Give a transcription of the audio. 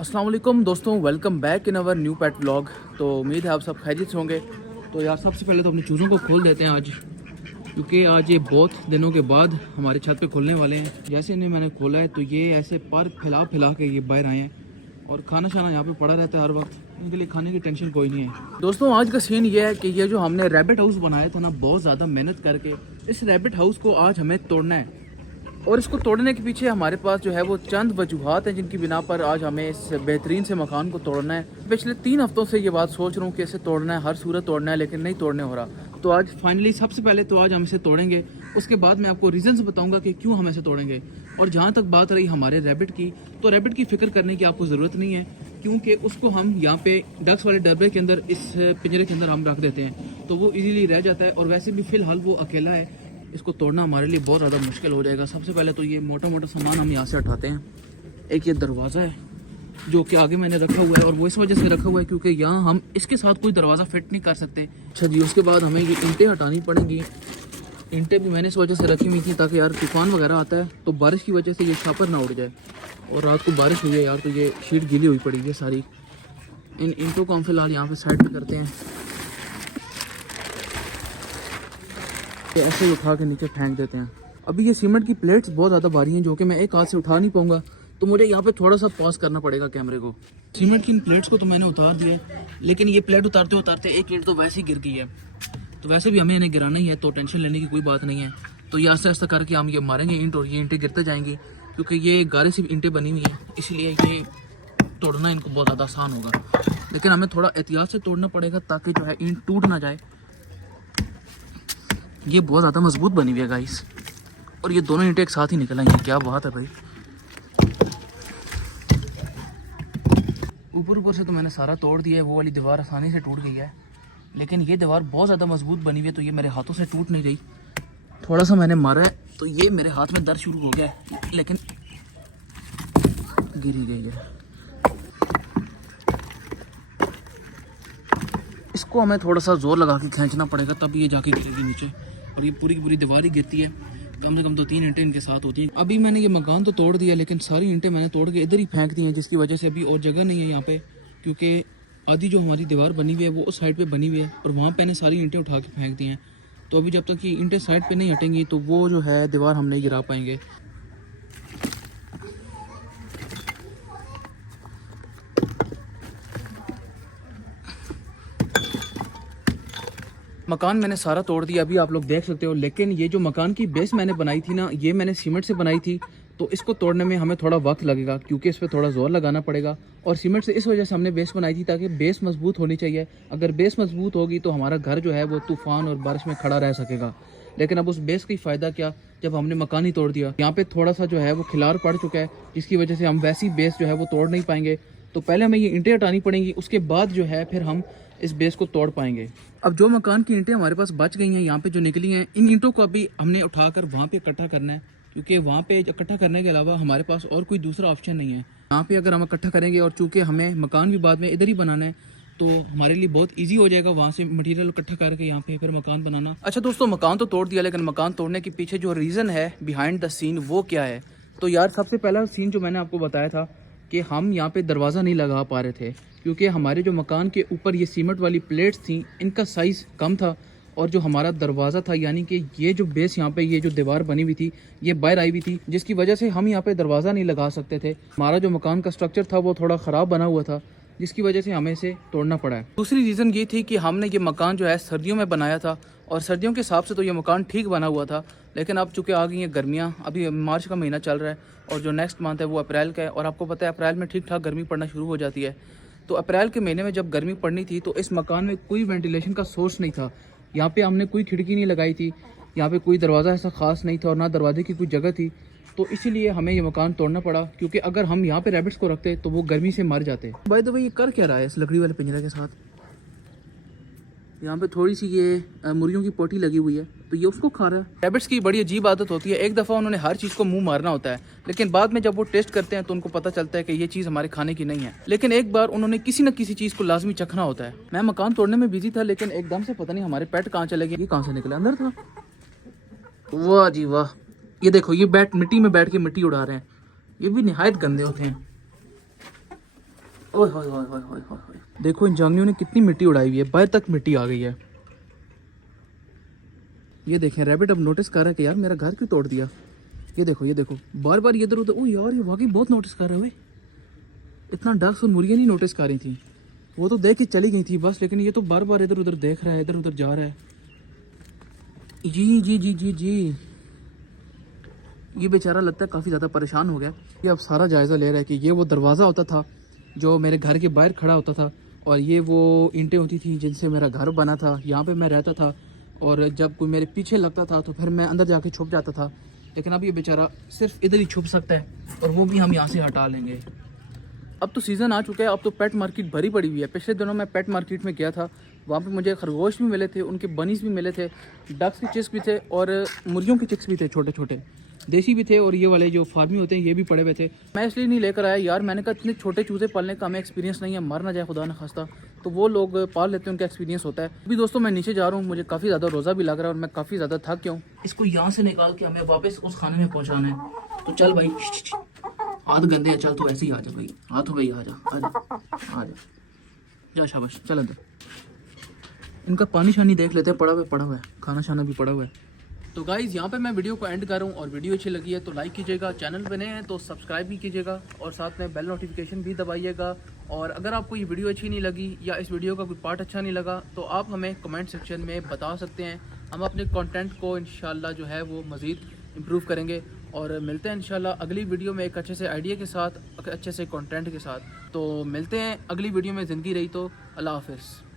अस्सलाम वालेकुम दोस्तों, welcome back in our new pet vlog. तो उम्मीद है आप सब खैरियत से होंगे। तो यार सबसे पहले तो अपनी चूज़ों को खोल देते हैं आज, क्योंकि आज ये बहुत दिनों के बाद हमारे छत पे खोलने वाले हैं। जैसे इन्हें मैंने खोला है तो ये ऐसे पर फैला फैला के ये बाहर आए हैं और खाना शाना यहाँ पे पड़ा रहता है हर वक्त। इनके लिए खाने की टेंशन कोई नहीं है। दोस्तों आज का सीन ये है कि ये जो हमने रैबिट हाउस बनाया था ना, बहुत ज़्यादा मेहनत करके, इस रैबिट हाउस को आज हमें तोड़ना है। और इसको तोड़ने के पीछे हमारे पास जो है वो चंद वजूहात हैं जिनकी बिना पर आज हमें इस बेहतरीन से मकान को तोड़ना है। पिछले 3 हफ्तों से ये बात सोच रहा हूँ कि इसे तोड़ना है, हर सूरत तोड़ना है, लेकिन नहीं तोड़ने हो रहा। तो आज फाइनली सबसे पहले तो आज हम इसे तोड़ेंगे। उसके बाद मैं आपको रीजंस बताऊंगा कि क्यों हम इसे तोड़ेंगे। और जहाँ तक बात रही हमारे रैबिट की, तो रैबिट की फिक्र करने की आपको ज़रूरत नहीं है, क्योंकि उसको हम यहाँ पे डक्स वाले डब्बे के अंदर, इस पिंजरे के अंदर हम रख देते हैं तो वो इजीली रह जाता है। और वैसे भी फ़िलहाल वो अकेला है, इसको तोड़ना हमारे लिए बहुत ज़्यादा मुश्किल हो जाएगा। सबसे पहले तो ये मोटा मोटा सामान हम यहाँ से उठाते हैं। एक ये दरवाज़ा है जो कि आगे मैंने रखा हुआ है, और वो इस वजह से रखा हुआ है क्योंकि यहाँ हम इसके साथ कोई दरवाज़ा फिट नहीं कर सकते। अच्छा जी, उसके बाद हमें ये ईंटें हटानी पड़ेंगी। ईंटें भी मैंने इस वजह से रखी हुई थी ताकि यार तूफ़ान वगैरह आता है तो बारिश की वजह से ये छापर ना उड़ जाए। और रात को बारिश हुई है यार, तो ये शीट गीली हुई पड़ी है सारी। इन ईंटों को हम फिलहाल यहाँ पे साइड पे करते हैं। ये ऐसे ही उठा के नीचे फेंक देते हैं। अभी ये सीमेंट की प्लेट्स बहुत ज़्यादा भारी हैं जो कि मैं एक हाथ से उठा नहीं पाऊंगा, तो मुझे यहाँ पे थोड़ा सा पॉज करना पड़ेगा कैमरे को। सीमेंट की इन प्लेट्स को तो मैंने उतार दिया है, लेकिन ये प्लेट उतारते उतारते एक ईंट तो वैसे ही गिर गई है। तो वैसे भी हमें इन्हें गिराना ही है, तो टेंशन लेने की कोई बात नहीं है। तो ये आस्ते आस्ते करके हम ये मारेंगे ईंट, और ये ईंटें गिरते जाएंगी, क्योंकि ये गारे से ईंटें बनी हुई हैं, इसलिए ये तोड़ना इनको बहुत ज़्यादा आसान होगा। लेकिन हमें थोड़ा एहतियात से तोड़ना पड़ेगा ताकि जो है ईंट टूट ना जाए। ये बहुत ज़्यादा मजबूत बनी हुई है गाइस, और ये दोनों ईंटें एक साथ ही निकल आई हैं। क्या बात है भाई। ऊपर ऊपर से तो मैंने सारा तोड़ दिया है, वो वाली दीवार आसानी से टूट गई है, लेकिन ये दीवार बहुत ज़्यादा मजबूत बनी हुई है, तो ये मेरे हाथों से टूट नहीं गई। थोड़ा सा मैंने मारा है तो ये मेरे हाथ में दर्द शुरू हो गया है, लेकिन गिर ही गई है। इसको हमें थोड़ा सा जोर लगा के खींचना पड़ेगा, तब ये जाके गिरेगी नीचे। और ये पूरी की पूरी दीवार ही गिरती है, कम से कम तो 3 ईंटें इनके साथ होती हैं। अभी मैंने ये मकान तो तोड़ दिया, लेकिन सारी ईंटें मैंने तोड़ के इधर ही फेंक दी हैं, जिसकी वजह से अभी और जगह नहीं है यहाँ पे, क्योंकि आधी जो हमारी दीवार बनी हुई है वो उस साइड पे बनी हुई है, और वहाँ पे मैंने सारी ईंटें उठा के फेंक दी हैं। तो अभी जब तक ये ईंटें साइड पे नहीं हटेंगी तो वो जो है दीवार हम नहीं गिरा पाएंगे। मकान मैंने सारा तोड़ दिया, अभी आप लोग देख सकते हो। लेकिन ये जो मकान की बेस मैंने बनाई थी ना, ये मैंने सीमेंट से बनाई थी, तो इसको तोड़ने में हमें थोड़ा वक्त लगेगा, क्योंकि इस पर थोड़ा जोर लगाना पड़ेगा। और सीमेंट से इस वजह से हमने बेस बनाई थी ताकि बेस मजबूत होनी चाहिए। अगर बेस मजबूत होगी तो हमारा घर जो है वो तूफ़ान और बारिश में खड़ा रह सकेगा। लेकिन अब उस बेस का फ़ायदा क्या जब हमने मकान ही तोड़ दिया। यहाँ पे थोड़ा सा जो है वो खिलार पड़ चुका है, जिसकी वजह से हम वैसी बेस जो है वो तोड़ नहीं पाएंगे। तो पहले हमें ये ईंटें हटानी पड़ेंगी, उसके बाद जो है फिर हम इस बेस को तोड़ पाएंगे। अब जो मकान की ईंटें हमारे पास बच गई हैं, यहाँ पे जो निकली हैं, इन ईंटों को अभी हमने उठाकर वहाँ पे इकट्ठा करना है, क्योंकि वहाँ पे इकट्ठा करने के अलावा हमारे पास और कोई दूसरा ऑप्शन नहीं है। यहाँ पे अगर हम इकट्ठा करेंगे, और चूँकि हमें मकान भी बाद में इधर ही बनाना है, तो हमारे लिए बहुत इजी हो जाएगा वहाँ से मटेरियल इकट्ठा करके यहाँ पे फिर मकान बनाना। अच्छा दोस्तों, मकान तो तोड़ दिया, लेकिन मकान तोड़ने के पीछे जो रीज़न है बिहाइंड द सीन वो क्या है। तो यार सबसे पहला सीन जो मैंने आपको बताया था कि हम यहाँ पे दरवाज़ा नहीं लगा पा रहे थे, क्योंकि हमारे जो मकान के ऊपर ये सीमेंट वाली प्लेट्स थी, इनका साइज़ कम था, और जो हमारा दरवाज़ा था, यानी कि ये जो बेस यहाँ पे ये जो दीवार बनी हुई थी ये बाहर आई हुई थी, जिसकी वजह से हम यहाँ पे दरवाज़ा नहीं लगा सकते थे। हमारा जो मकान का स्ट्रक्चर था वो थोड़ा ख़राब बना हुआ था, जिसकी वजह से हमें इसे तोड़ना पड़ा है। दूसरी रीज़न ये थी कि हमने ये मकान जो है सर्दियों में बनाया था, और सर्दियों के हिसाब से तो ये मकान ठीक बना हुआ था। लेकिन अब चूँकि आ गई हैं गर्मियाँ, अभी मार्च का महीना चल रहा है, और जो नेक्स्ट मंथ है वो अप्रैल का है, और आपको पता है अप्रैल में ठीक ठाक गर्मी पड़ना शुरू हो जाती है। तो अप्रैल के महीने में जब गर्मी पड़नी थी तो इस मकान में कोई वेंटिलेशन का सोर्स नहीं था। यहाँ पे हमने कोई खिड़की नहीं लगाई थी, यहाँ पे कोई दरवाज़ा ऐसा ख़ास नहीं था, और ना दरवाजे की कोई जगह थी। तो इसीलिए हमें ये मकान तोड़ना पड़ा, क्योंकि अगर हम यहाँ पे रैबिट्स को रखते तो वो गर्मी से मर जाते। बाय द वे, ये कर क्या रहा है इस लकड़ी वाले पिंजरे के साथ? यहाँ पे थोड़ी सी ये मुर्गियों की पोटी लगी हुई है, तो ये उसको खा रहा है। रैबिट्स की बड़ी अजीब आदत होती है, एक दफ़ा उन्होंने हर चीज़ को मुंह मारना होता है, लेकिन बाद में जब वो टेस्ट करते हैं तो उनको पता चलता है कि ये चीज़ हमारे खाने की नहीं है। लेकिन एक बार उन्होंने किसी न किसी चीज़ को लाजमी चखना होता है। मैं मकान तोड़ने में बिजी था, लेकिन एकदम से पता नहीं हमारे पेट कहाँ चले गए। ये कहाँ से निकला? अंदर था। वाह जी वाह, ये देखो, ये बैट मिट्टी में बैठ के मिट्टी उड़ा रहे हैं। ये भी निहायत गंदे होते हैं। ओए होए होए होए होए होए। देखो इन जांगलियों ने कितनी मिट्टी उड़ाई हुई है, बाहर तक मिट्टी आ गई है। ये देखें रैबिट अब नोटिस कर रहा है कि यार मेरा घर क्यों तोड़ दिया। ये देखो बार बार इधर उधर। ओ यार ये वाकई बहुत नोटिस कर रहा है। इतना डर सुन मुर्गियाँ नहीं नोटिस कर रही थी, वो तो देख के चली गई थी बस, लेकिन ये तो बार बार इधर उधर देख रहा है, इधर उधर जा रहा है। जी जी जी जी जी, ये बेचारा लगता है काफ़ी ज़्यादा परेशान हो गया। ये अब सारा जायज़ा ले रहा है कि ये वो दरवाज़ा होता था जो मेरे घर के बाहर खड़ा होता था, और ये वो ईंटें होती थी जिनसे मेरा घर बना था, यहाँ पे मैं रहता था, और जब कोई मेरे पीछे लगता था तो फिर मैं अंदर जाके छुप जाता था। लेकिन अब ये बेचारा सिर्फ इधर ही छुप सकता है, और वो भी हम यहाँ से हटा लेंगे। अब तो सीज़न आ चुका है, अब तो पेट मार्केट भरी पड़ी हुई है। पिछले दिनों मैं पेट मार्केट में गया था, वहाँ पे मुझे खरगोश भी मिले थे, उनके बनीज भी मिले थे, डक्स के चिक्स भी थे, और मुर्गियों के चिक्स भी थे, छोटे छोटे देसी भी थे, और ये वाले जो फार्मी होते हैं ये भी पड़े हुए थे। मैं इसलिए नहीं लेकर आया यार, मैंने कहा इतने छोटे चूज़े पालने का हमें एक्सपीरियंस नहीं है, मर ना जाए खुदा न खास्ता, तो वो लोग पाल लेते हैं, उनका एक्सपीरियंस होता है। अभी दोस्तों मैं नीचे जा रहा हूँ, मुझे काफ़ी ज़्यादा रोज़ा भी लग रहा है, और मैं काफ़ी ज़्यादा थक गया हूँ। इसको यहाँ से निकाल के हमें वापस उस खाने में पहुँचाना है। तो चल भाई, हाथ गंदे है, चल तो ऐसे ही आ जा भाई, हाथ भाई आ जा आ जा आ जा, जा शाबाश, चल अंदर। इनका पानी शानी देख लेते हैं, पड़ा हुआ है, खाना शाना भी पड़ा हुआ है। तो गाइज़ यहाँ पे मैं वीडियो को एंड कर रहा हूँ, और वीडियो अच्छी लगी है तो लाइक कीजिएगा, चैनल पे नए हैं तो सब्सक्राइब भी कीजिएगा, और साथ में बेल नोटिफिकेशन भी दबाइएगा। और अगर आपको ये वीडियो अच्छी नहीं लगी या इस वीडियो का कोई पार्ट अच्छा नहीं लगा तो आप हमें कमेंट सेक्शन में बता सकते हैं। हम अपने कंटेंट को इंशाल्लाह जो है वो मज़ीद इम्प्रूव करेंगे, और मिलते हैं इंशाल्लाह अगली वीडियो में एक अच्छे से आइडिया के साथ, अच्छे से कंटेंट के साथ। तो मिलते हैं अगली वीडियो में। ज़िंदगी रही तो अल्लाह हाफ़िज़।